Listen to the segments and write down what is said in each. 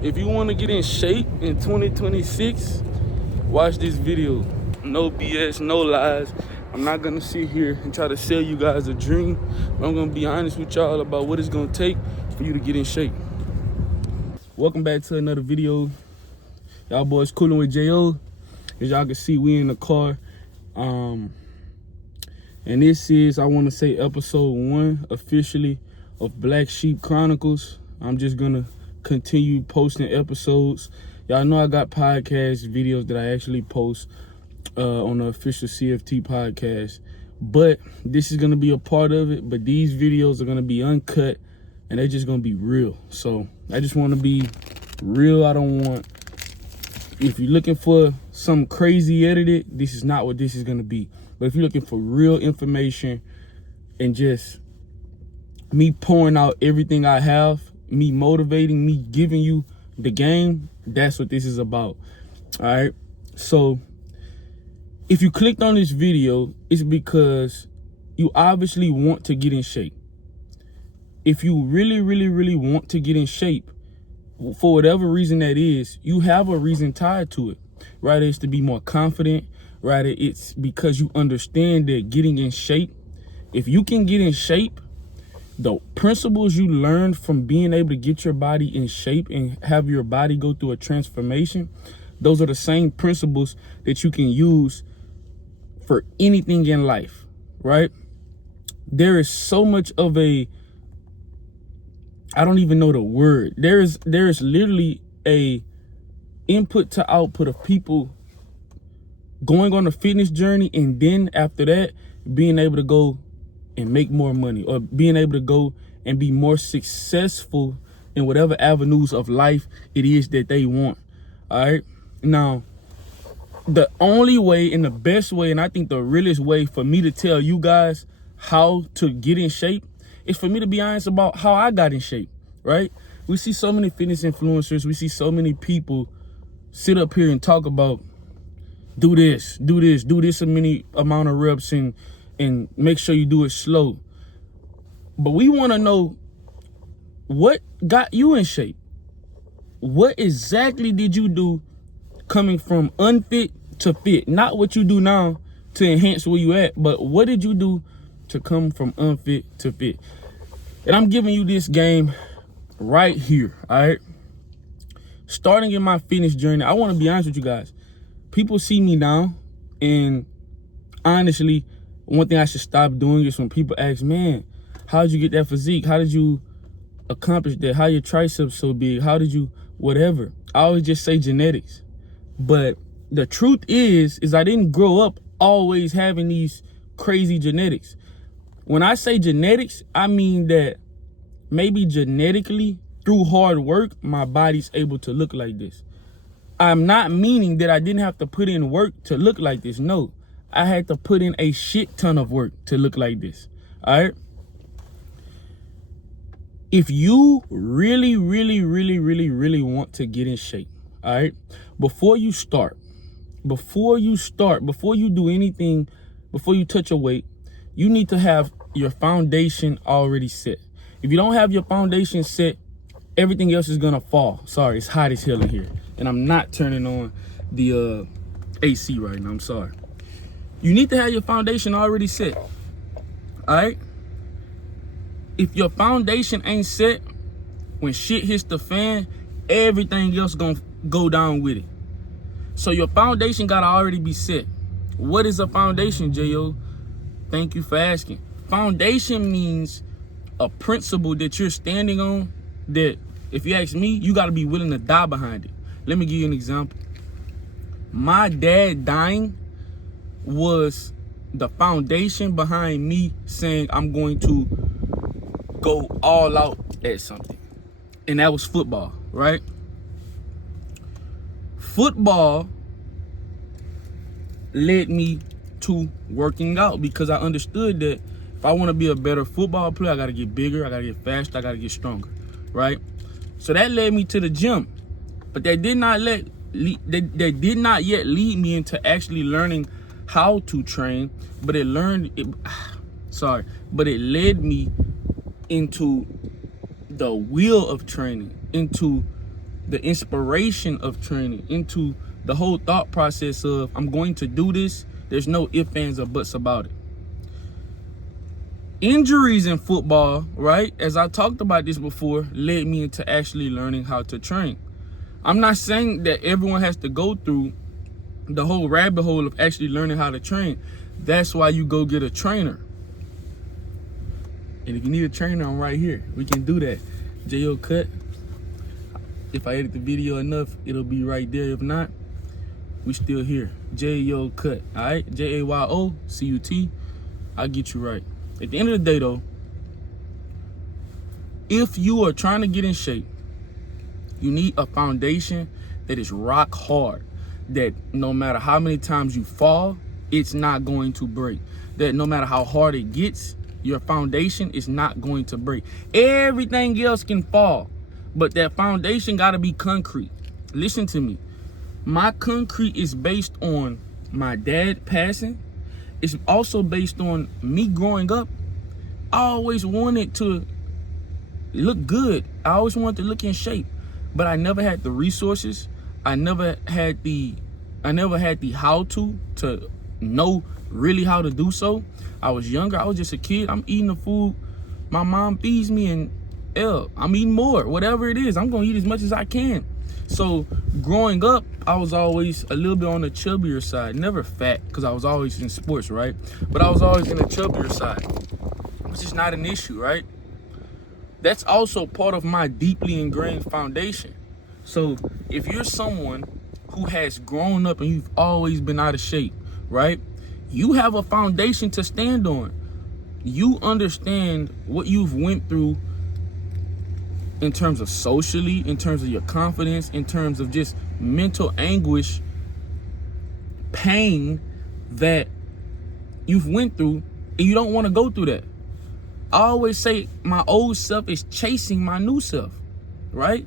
If you want to get in shape in 2026, watch this video. No BS, no lies. I'm not gonna sit here and try to sell you guys a dream. I'm gonna be honest with y'all about what it's gonna take for you to get in shape. Welcome back to another video. Y'all boys coolin' with J.O. As y'all can see, we in the car. And this is, I want to say, episode 1 officially of Black Sheep Chronicles. I'm just gonna continue posting episodes. Y'all know I got podcast videos that I actually post on the official CFT podcast, but this is gonna be a part of it. But these videos are gonna be uncut and they're just gonna be real. So I just want to be real. I don't want, if you're looking for some crazy edited, this is not what this is gonna be. But if you're looking for real information and just me pouring out everything I have, me motivating, me giving you the game, that's what this is about. All right. So if you clicked on this video, it's because you obviously want to get in shape. If you really want to get in shape, for whatever reason that is, you have a reason tied to it. Right? It's to be more confident. Right? It's because you understand that getting in shape, if you can get in shape, the principles you learned from being able to get your body in shape and have your body go through a transformation, those are the same principles that you can use for anything in life, right? There is so much of a, I don't even know the word. There's literally a input to output of people going on a fitness journey, and then after that, being able to go and make more money, or being able to go and be more successful in whatever avenues of life it is that they want. All right. Now, the only way and the best way, and I think the realest way for me to tell you guys how to get in shape is for me to be honest about how I got in shape, right? We see so many fitness influencers. We see so many people sit up here and talk about do this a many amount of reps and make sure you do it slow. But we want to know what got you in shape. What exactly did you do coming from unfit to fit? Not what you do now to enhance where you at, but what did you do to come from unfit to fit? And I'm giving you this game right here, all right? Starting in my fitness journey, I want to be honest with you guys. People see me now, and honestly, one thing I should stop doing is when people ask, man, how did you get that physique? How did you accomplish that? How your triceps so big? How did you whatever? I always just say genetics. But the truth is I didn't grow up always having these crazy genetics. When I say genetics, I mean that maybe genetically through hard work, my body's able to look like this. I'm not meaning that I didn't have to put in work to look like this. No. I had to put in a shit ton of work to look like this. All right. If you really want to get in shape, all right, before you do anything, before you touch a weight, you need to have your foundation already set. If you don't have your foundation set, everything else is gonna fall. Sorry, it's hot as hell in here, and I'm not turning on the AC right now. I'm sorry. You need to have your foundation already set, all right? If your foundation ain't set, when shit hits the fan, everything else gonna go down with it. So your foundation gotta already be set. What is a foundation, J.O.? Thank you for asking. Foundation means a principle that you're standing on that, if you ask me, you gotta be willing to die behind it. Let me give you an example. My dad dying was the foundation behind me saying I'm going to go all out at something. And that was football, right? Football led me to working out because I understood that if I want to be a better football player, I got to get bigger, I got to get faster, I got to get stronger, right? So that led me to the gym. But that did not yet lead me into actually learning how to train, but it led me into the wheel of training, into the inspiration of training, into the whole thought process of I'm going to do this. There's no ifs, ands, or buts about it. Injuries in football, right, as I talked about this before, led me into actually learning how to train. I'm not saying that everyone has to go through the whole rabbit hole of actually learning how to train. That's why you go get a trainer. And if you need a trainer, I'm right here. We can do that. J.O. Cut. If I edit the video enough, it'll be right there. If not, we still here. J.O. Cut. All right? J-A-Y-O-C-U-T. I'll get you right. At the end of the day, though, if you are trying to get in shape, you need a foundation that is rock hard. That no matter how many times you fall, it's not going to break. That no matter how hard it gets, your foundation is not going to break. Everything else can fall, but that foundation got to be concrete. Listen to me. My concrete is based on my dad passing. It's also based on me growing up. I always wanted to look good. I always wanted to look in shape, but I never had the resources. I never had the how to know really how to do so. I was younger. I was just a kid. I'm eating the food my mom feeds me, and I'm eating more. Whatever it is, I'm gonna eat as much as I can. So growing up, I was always a little bit on the chubbier side. Never fat, because I was always in sports, right? But I was always in the chubbier side, which is not an issue, right? That's also part of my deeply ingrained foundation. So if you're someone who has grown up and you've always been out of shape, right? You have a foundation to stand on. You understand what you've went through in terms of socially, in terms of your confidence, in terms of just mental anguish, pain that you've went through, and you don't want to go through that. I always say my old self is chasing my new self, right?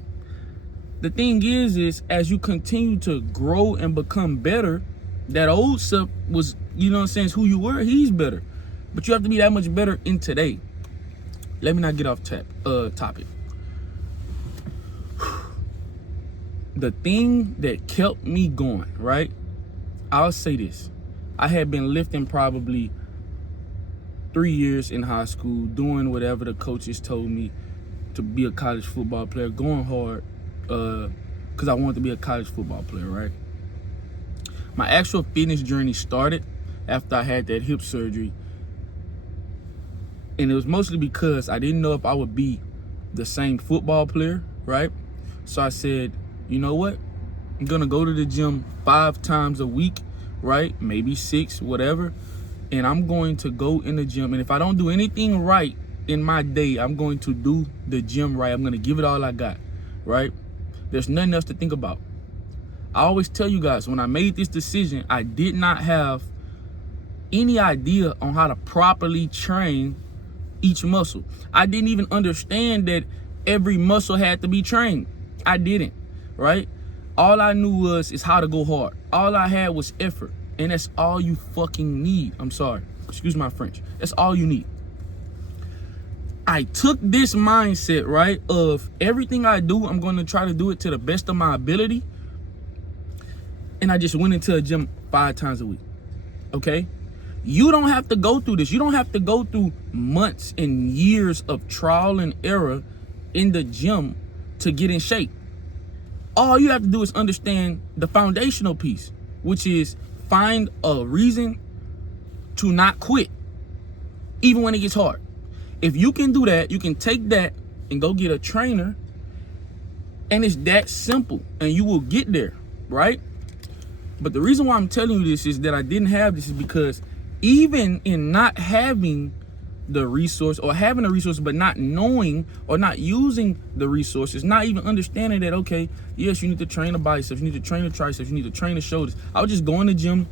The thing is as you continue to grow and become better, that old self was, you know what I'm saying, is who you were, he's better. But you have to be that much better in today. Let me not get off topic. The thing that kept me going, right? I'll say this. I had been lifting probably 3 years in high school, doing whatever the coaches told me to be a college football player, going hard, because I wanted to be a college football player, right? My actual fitness journey started after I had that hip surgery. And it was mostly because I didn't know if I would be the same football player, right? So I said, you know what? I'm going to go to the gym 5 times a week, right? Maybe 6, whatever. And I'm going to go in the gym. And if I don't do anything right in my day, I'm going to do the gym right. I'm going to give it all I got, right? There's nothing else to think about. I always tell you guys, when I made this decision, I did not have any idea on how to properly train each muscle. I didn't even understand that every muscle had to be trained. I didn't, right? All I knew is how to go hard. All I had was effort. And that's all you fucking need. I'm sorry. Excuse my French. That's all you need. I took this mindset, right, of everything I do, I'm going to try to do it to the best of my ability. And I just went into a gym 5 times a week, okay? You don't have to go through this. You don't have to go through months and years of trial and error in the gym to get in shape. All you have to do is understand the foundational piece, which is find a reason to not quit, even when it gets hard. If you can do that, you can take that and go get a trainer, and it's that simple, and you will get there, right? But the reason why I'm telling you this is that I didn't have this is because even in not having the resource, or having a resource but not knowing or not using the resources, not even understanding that, okay, yes, you need to train the biceps, you need to train the triceps, you need to train the shoulders. I would just go in the gym.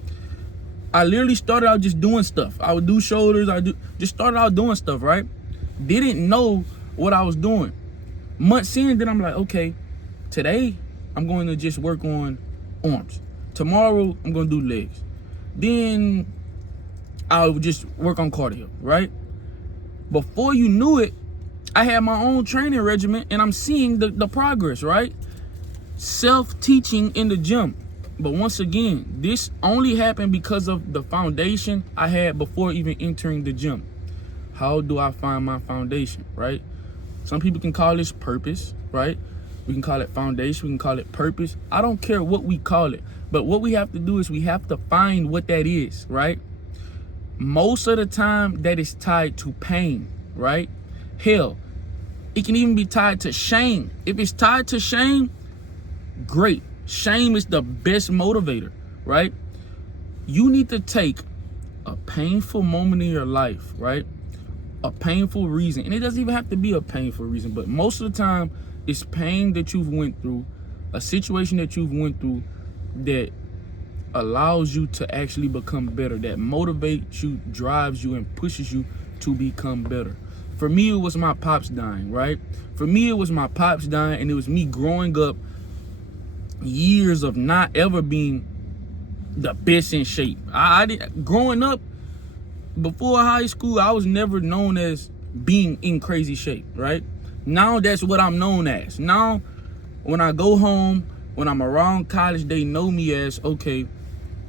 I literally started out just doing stuff. I would do shoulders. Just started out doing stuff, right? Didn't know what I was doing. Months in, then I'm like, okay, today I'm going to just work on arms. Tomorrow I'm going to do legs. Then I'll just work on cardio, right? Before you knew it, I had my own training regimen, and I'm seeing the progress, right? self-teaching in the gym. But once again, this only happened because of the foundation I had before even entering the gym. How do I find my foundation, right? Some people can call this purpose, right? We can call it foundation, we can call it purpose. I don't care what we call it. But what we have to do is we have to find what that is, right? Most of the time that is tied to pain, right? Hell, it can even be tied to shame. If it's tied to shame, great. Shame is the best motivator, right? You need to take a painful moment in your life, right? A painful reason. And it doesn't even have to be a painful reason, but most of the time it's pain that you've went through, a situation that you've went through that allows you to actually become better, that motivates you, drives you, and pushes you to become better. For me, it was my pops dying, right? For me, it was my pops dying, and it was me growing up years of not ever being the best in shape. I did growing up before high school, I was never known as being in crazy shape, right? Now that's what I'm known as. Now, when I go home, when I'm around college, they know me as, okay,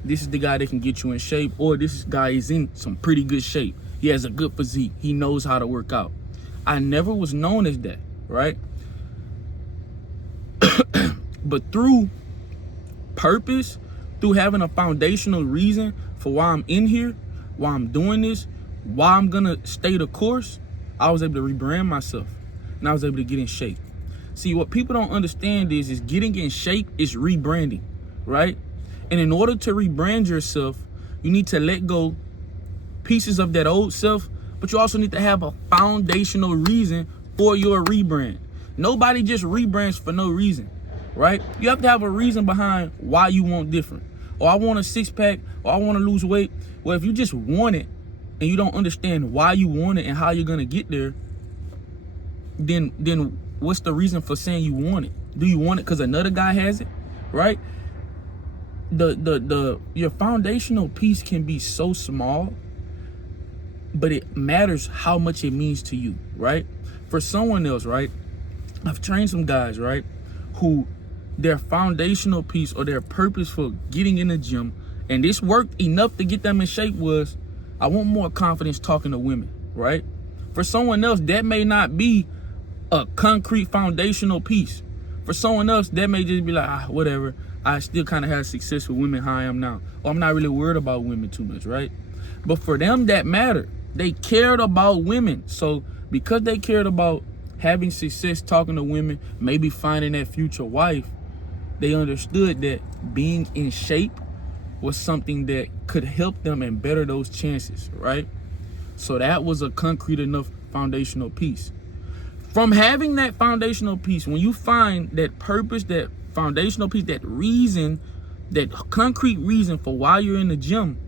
this is the guy that can get you in shape, or this guy is in some pretty good shape. He has a good physique. He knows how to work out. I never was known as that, right? But through purpose, through having a foundational reason for why I'm in here, why I'm doing this, why I'm gonna stay the course, I was able to rebrand myself, and I was able to get in shape. See, what people don't understand is getting in shape is rebranding, right? And in order to rebrand yourself, you need to let go pieces of that old self, but you also need to have a foundational reason for your rebrand. Nobody just rebrands for no reason, right? You have to have a reason behind why you want different. Or I want a six-pack, or I want to lose weight. Well, if you just want it and you don't understand why you want it and how you're gonna get there, then what's the reason for saying you want it? Do you want it because another guy has it, right? Your foundational piece can be so small, but it matters how much it means to you, right? For someone else, right? I've trained some guys, right, who their foundational piece or their purpose for getting in the gym, and this worked enough to get them in shape, was, I want more confidence talking to women, right? For someone else, that may not be a concrete foundational piece. For someone else, that may just be like, whatever. I still kind of have success with women how I am now. Or I'm not really worried about women too much, right? But for them, that mattered. They cared about women. So because they cared about having success talking to women, maybe finding that future wife, they understood that being in shape was something that could help them and better those chances, right? So that was a concrete enough foundational piece. From having that foundational piece, when you find that purpose, that foundational piece, that reason, that concrete reason for why you're in the gym,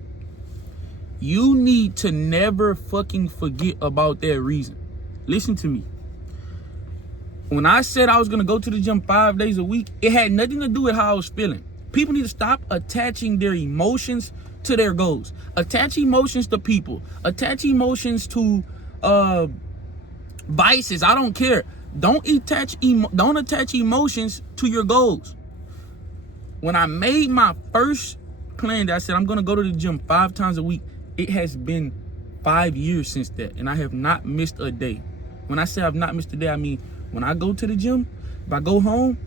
you need to never fucking forget about that reason. Listen to me. When I said I was gonna go to the gym 5 days a week, it had nothing to do with how I was feeling. People need to stop attaching their emotions to their goals. Attach emotions to people. Attach emotions to vices. I don't care. Don't attach emotions to your goals. When I made my first plan that I said I'm gonna go to the gym 5 times a week, it has been 5 years since that, and I have not missed a day. When I say I've not missed a day, I mean when I go to the gym, if I go home,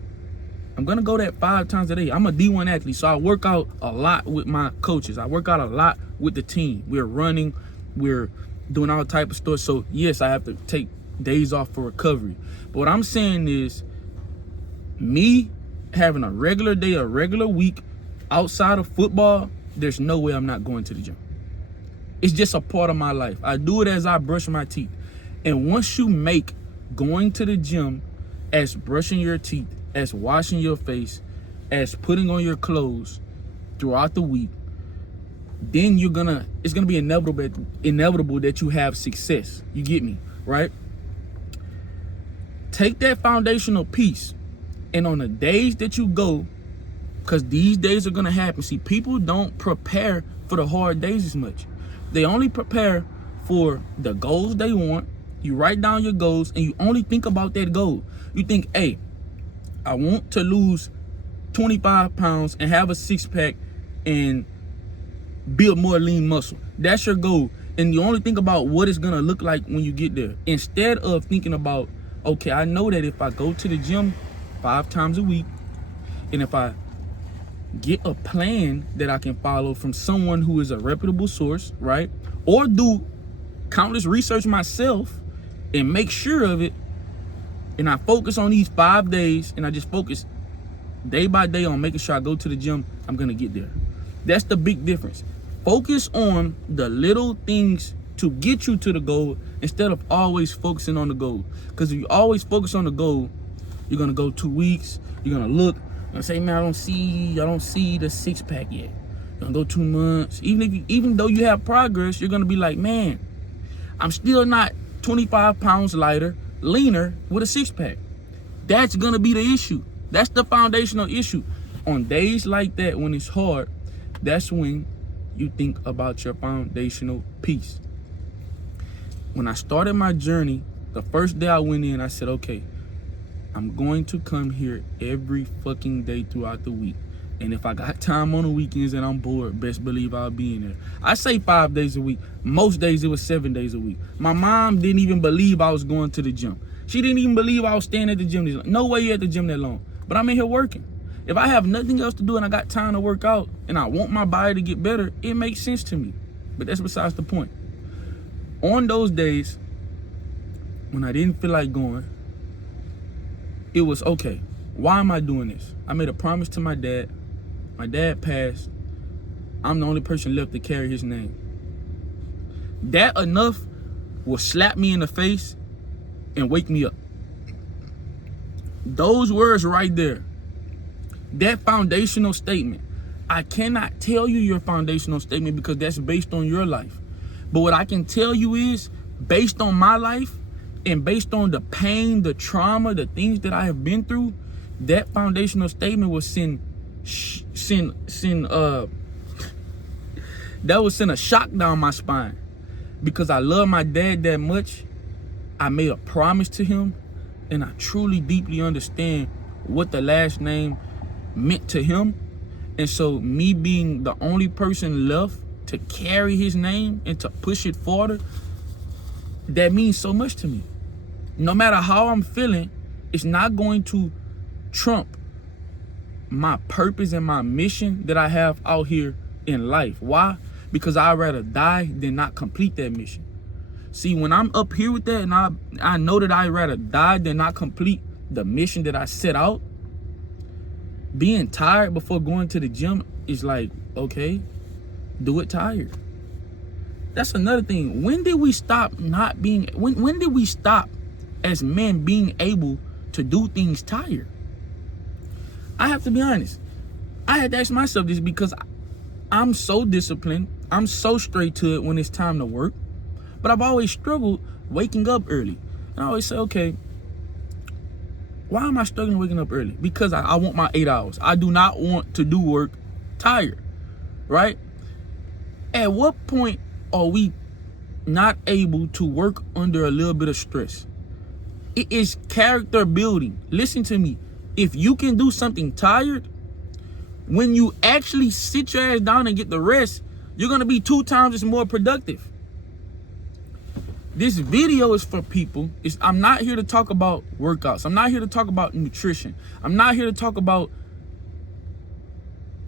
I'm gonna go that 5 times a day. I'm a D1 athlete, so I work out a lot with my coaches. I work out a lot with the team. We're running, we're doing all type of stuff. So yes, I have to take days off for recovery. But what I'm saying is, me having a regular day, a regular week outside of football, there's no way I'm not going to the gym. It's just a part of my life. I do it as I brush my teeth. And once you make going to the gym as brushing your teeth, as washing your face, as putting on your clothes throughout the week, then it's gonna be inevitable that you have success. You get me, right? Take that foundational piece, and on the days that you go, because these days are gonna happen. See, people don't prepare for the hard days as much. They only prepare for the goals they want. You write down your goals and you only think about that goal. You think, hey, I want to lose 25 pounds and have a six-pack and build more lean muscle. That's your goal. And you only think about what it's gonna look like when you get there, instead of thinking about, okay, I know that if I go to the gym 5 times a week, and if I get a plan that I can follow from someone who is a reputable source, right? Or do countless research myself and make sure of it, and I focus on these 5 days, and I just focus day by day on making sure I go to the gym, I'm gonna get there. That's the big difference. Focus on the little things to get you to the goal instead of always focusing on the goal. Because if you always focus on the goal, you're gonna go 2 weeks, you're gonna look and say, man, I don't see the six-pack yet. You're gonna go 2 months. Even though you have progress, you're gonna be like, man, I'm still not 25 pounds lighter, leaner with a six-pack. That's gonna be the issue. That's the foundational issue. On days like that, when it's hard, that's when you think about your foundational piece. When I started my journey, the first day I went in, I said, okay, I'm going to come here every fucking day throughout the week. And if I got time on the weekends and I'm bored, best believe I'll be in there. I say 5 days a week. Most days it was 7 days a week. My mom didn't even believe I was going to the gym. She didn't even believe I was staying at the gym this long. No way you're at the gym that long. But I'm in here working. If I have nothing else to do and I got time to work out and I want my body to get better, it makes sense to me. But that's besides the point. On those days when I didn't feel like going, it was, okay, why am I doing this? I made a promise to my dad. My dad passed. I'm the only person left to carry his name. That enough will slap me in the face and wake me up. Those words right there, that foundational statement. I cannot tell you your foundational statement because that's based on your life. But what I can tell you is, based on my life and based on the pain, the trauma, the things that I have been through, that foundational statement will send a shock down my spine. Because I love my dad that much, I made a promise to him, and I truly deeply understand what the last name meant to him. And so me being the only person left to carry his name and to push it forward, that means so much to me. No matter how I'm feeling, it's not going to trump my purpose and my mission that I have out here in life. Why? Because I'd rather die than not complete that mission. See, when I'm up here with that, and I know that I'd rather die than not complete the mission that I set out, being tired before going to the gym is like, okay, do it tired. That's another thing. When did we stop when did we stop as men being able to do things tired? I have to be honest. I had to ask myself this because I'm so disciplined. I'm so straight to it when it's time to work. But I've always struggled waking up early. And I always say, okay, why am I struggling waking up early? Because I want my 8 hours. I do not want to do work tired, right? At what point are we not able to work under a little bit of stress? It is character building. Listen to me. If you can do something tired, when you actually sit your ass down and get the rest, you're going to be 2 times as more productive. This video is for people. I'm not here to talk about workouts. I'm not here to talk about nutrition. I'm not here to talk about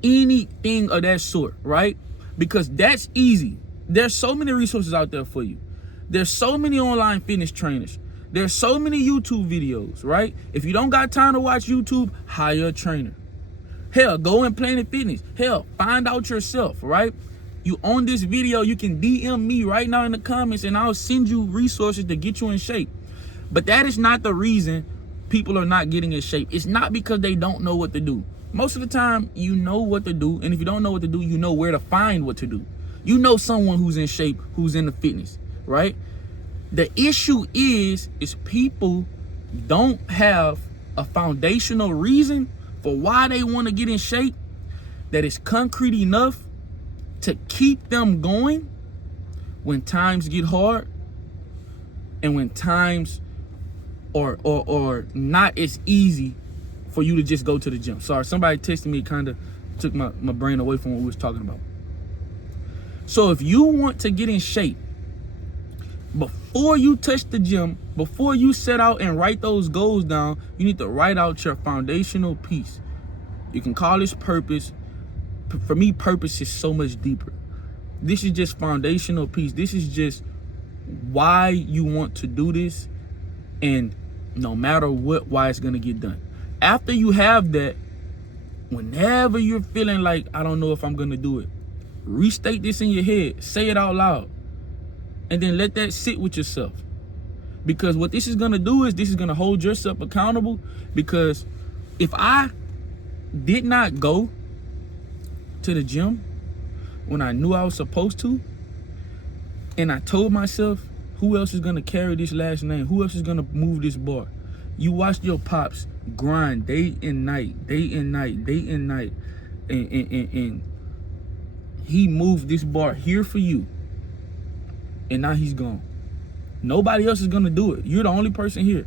anything of that sort, right? Because that's easy. There's so many resources out there for you. There's so many online fitness trainers. There's so many YouTube videos, right? If you don't got time to watch YouTube, hire a trainer. Hell, go in Planet Fitness. Hell, find out yourself, right? You own this video, you can DM me right now in the comments and I'll send you resources to get you in shape. But that is not the reason people are not getting in shape. It's not because they don't know what to do. Most of the time, you know what to do. And if you don't know what to do, you know where to find what to do. You know someone who's in shape, who's in the fitness, right? The issue is people don't have a foundational reason for why they want to get in shape that is concrete enough to keep them going when times get hard and when times are not as easy for you to just go to the gym. Sorry, somebody texted me, kind of took my brain away from what we was talking about. So if you want to get in shape, before you touch the gym, before you set out and write those goals down, you need to write out your foundational piece. You can call this purpose. For me, purpose is so much deeper. This is just foundational piece. This is just why you want to do this, and no matter what, why it's gonna get done. After you have that, whenever you're feeling like, I don't know if I'm gonna do it, restate this in your head, say it out loud, and then let that sit with yourself. Because what this is gonna do is this is gonna hold yourself accountable. Because if I did not go to the gym when I knew I was supposed to, and I told myself, who else is gonna carry this last name? Who else is gonna move this bar? You watched your pops grind day and night, and he moved this bar here for you, and now he's gone. Nobody else is gonna do it. You're the only person here.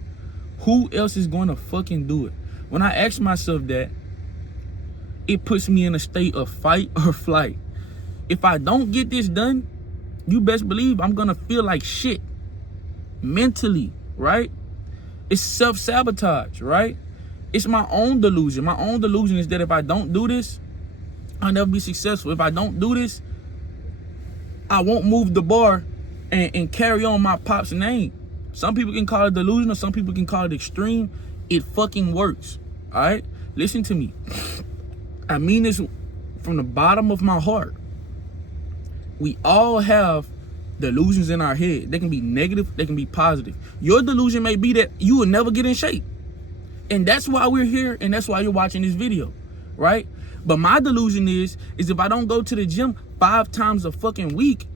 Who else is gonna fucking do it? When I ask myself that, it puts me in a state of fight or flight. If I don't get this done, you best believe I'm gonna feel like shit mentally, right? It's self-sabotage, right? It's my own delusion. My own delusion is that if I don't do this, I'll never be successful. If I don't do this, I won't move the bar and carry on my pop's name. Some people can call it delusional, some people can call it extreme. It fucking works, all right? Listen to me. I mean this from the bottom of my heart. We all have delusions in our head. They can be negative, they can be positive. Your delusion may be that you will never get in shape. And that's why we're here, and that's why you're watching this video, right? But my delusion is if I don't go to the gym 5 times a fucking week,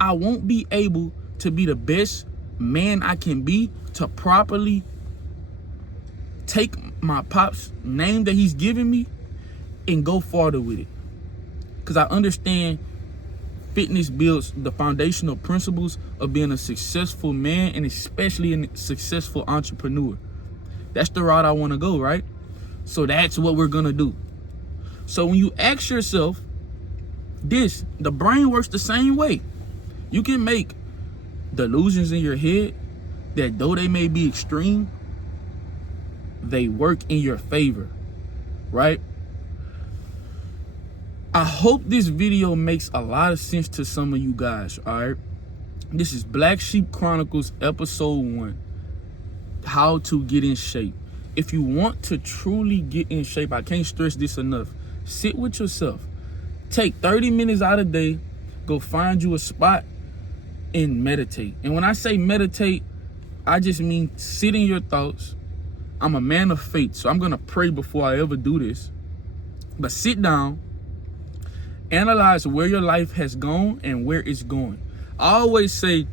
I won't be able to be the best man I can be, to properly take my pop's name that he's given me and go farther with it. Because I understand fitness builds the foundational principles of being a successful man, and especially a successful entrepreneur. That's the route I want to go, right? So that's what we're going to do. So when you ask yourself this, the brain works the same way. You can make delusions in your head that, though they may be extreme, they work in your favor, right? I hope this video makes a lot of sense to some of you guys, all right? This is Black Sheep Chronicles, episode 1, how to get in shape. If you want to truly get in shape, I can't stress this enough. Sit with yourself. Take 30 minutes out of the day, go find you a spot and meditate. And when I say meditate, I just mean sit in your thoughts. I'm a man of faith, so I'm gonna pray before I ever do this. But sit down, analyze where your life has gone and where it's going. I always say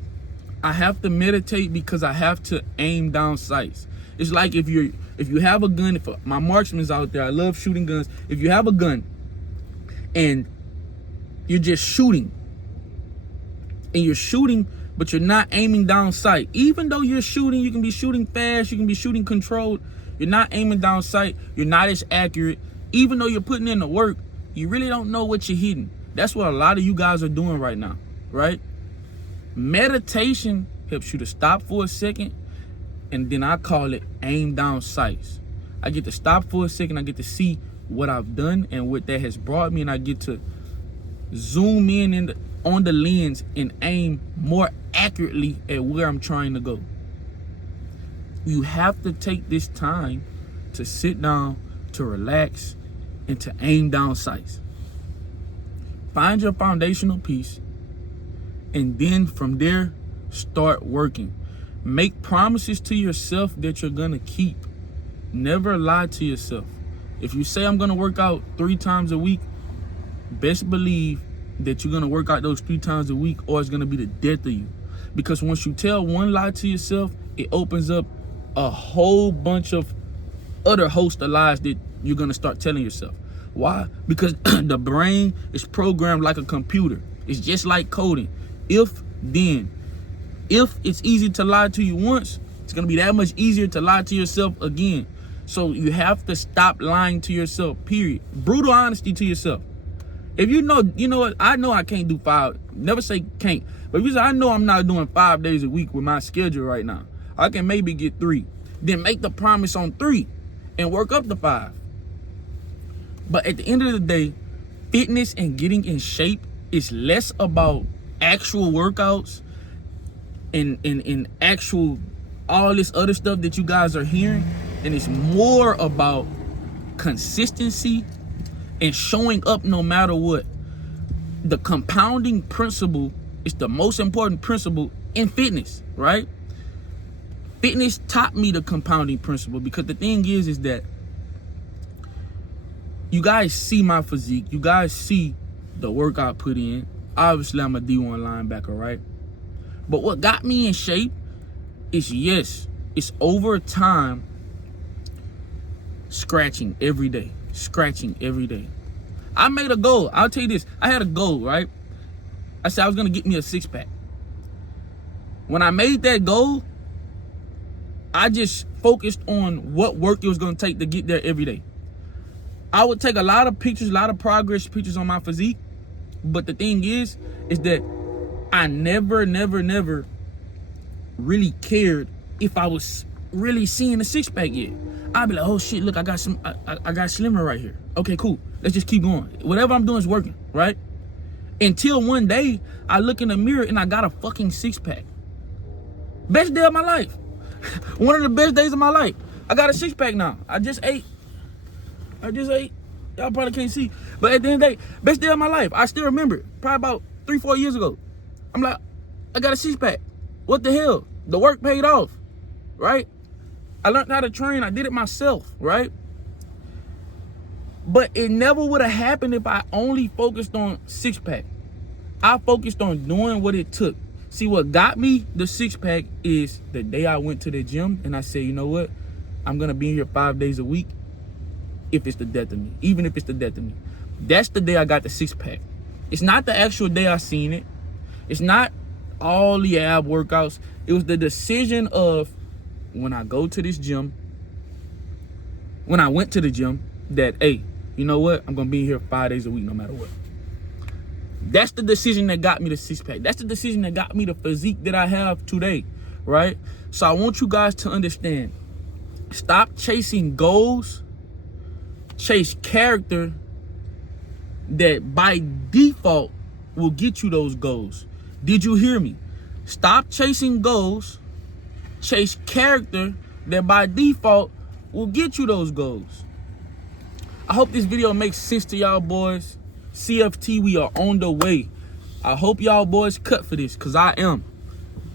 I have to meditate because I have to aim down sights. It's like if you have a gun, if my marksman's out there, I love shooting guns. If you have a gun and you're just shooting, but you're not aiming down sight. Even though you're shooting, you can be shooting fast, you can be shooting controlled. You're not aiming down sight. You're not as accurate. Even though you're putting in the work, you really don't know what you're hitting. That's what a lot of you guys are doing right now, right? Meditation helps you to stop for a second, and then I call it aim down sights. I get to stop for a second. I get to see what I've done and what that has brought me, and I get to zoom in on the lens and aim more accurately at where I'm trying to go. You have to take this time to sit down, to relax, and to aim down sights. Find your foundational piece, and then from there, start working. Make promises to yourself that you're gonna keep. Never lie to yourself. If you say I'm gonna work out 3 times a week, best believe that you're gonna work out those 3 times a week, or it's gonna be the death of you. Because once you tell one lie to yourself, it opens up a whole bunch of other host of lies that you're gonna start telling yourself. Why? Because the brain is programmed like a computer. It's just like coding. If, then. If it's easy to lie to you once, it's gonna be that much easier to lie to yourself again. So you have to stop lying to yourself, period. Brutal honesty to yourself. If you know what, I know I can't do 5, never say can't, but if you say, I know I'm not doing 5 days a week with my schedule right now, I can maybe get 3. Then make the promise on 3 and work up to 5. But at the end of the day, fitness and getting in shape is less about actual workouts and actual all this other stuff that you guys are hearing, and it's more about consistency and showing up no matter what. The compounding principle is the most important principle in fitness, right? Fitness taught me the compounding principle, because the thing is that you guys see my physique, you guys see the work I put in. Obviously, I'm a D1 linebacker, right? But what got me in shape is, yes, it's over time scratching every day. I made a goal. I'll tell you this. I had a goal, right? I said I was going to get me a 6-pack. When I made that goal, I just focused on what work it was going to take to get there every day. I would take a lot of pictures, a lot of progress pictures on my physique. But the thing is that I never really cared if I was really seeing a 6-pack yet. I'd be like, oh shit, look, I got slimmer right here. Okay, cool. Let's just keep going. Whatever I'm doing is working, right? Until one day, I look in the mirror and I got a fucking 6-pack. Best day of my life. One of the best days of my life. I got a 6-pack now. I just ate. Y'all probably can't see. But at the end of the day, best day of my life. I still remember it. Probably about 3-4 years ago. I'm like, I got a 6-pack. What the hell? The work paid off, right? I learned how to train. I did it myself, right? But it never would have happened if I only focused on 6-pack. I focused on doing what it took. See, what got me the 6-pack is the day I went to the gym and I said, you know what? I'm going to be in here 5 days a week if it's the death of me. Even if it's the death of me. That's the day I got the 6-pack. It's not the actual day I seen it. It's not all the ab workouts. It was the decision of when I go to this gym, when I went to the gym, that, hey, you know what? I'm going to be here 5 days a week no matter what. That's the decision that got me the 6-pack. That's the decision that got me the physique that I have today, right? So I want you guys to understand. Stop chasing goals. Chase character that by default will get you those goals. Did you hear me? Stop chasing goals. Chase character that by default will get you those goals. I hope this video makes sense to y'all boys. CFT, we are on the way. I hope y'all boys cut for this, because I am.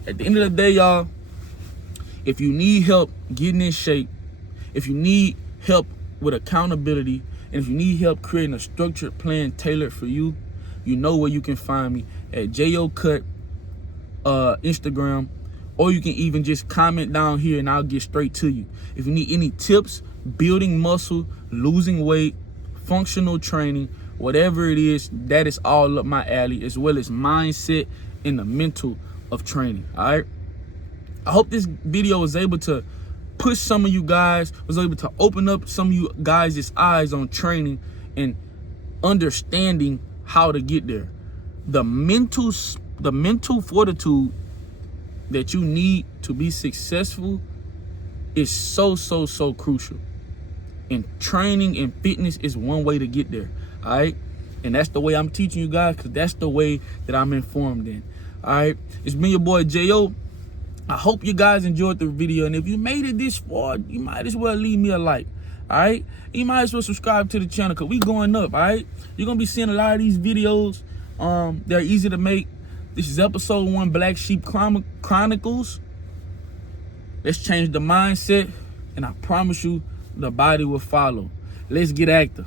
At the end of the day, y'all, if you need help getting in shape, if you need help with accountability, and if you need help creating a structured plan tailored for you, you know where you can find me at JOCut Instagram, or you can even just comment down here and I'll get straight to you. If you need any tips, building muscle, losing weight, functional training, whatever it is, that is all up my alley, as well as mindset and the mental of training. All right, I hope this video was able to push some of you guys, was able to open up some of you guys' eyes on training and understanding how to get there. The mental fortitude that you need to be successful is so crucial. And training and fitness is one way to get there. All right, and that's the way I'm teaching you guys, because that's the way that I'm informed in. All right, it's been your boy J.O. I hope you guys enjoyed the video, and if you made it this far, you might as well leave me a like. All right, you might as well subscribe to the channel, because we going up. All right, you're gonna be seeing a lot of these videos. They're easy to make. This is episode 1, Black Sheep Chronicles. Let's change the mindset, and I promise you the body will follow. Let's get active.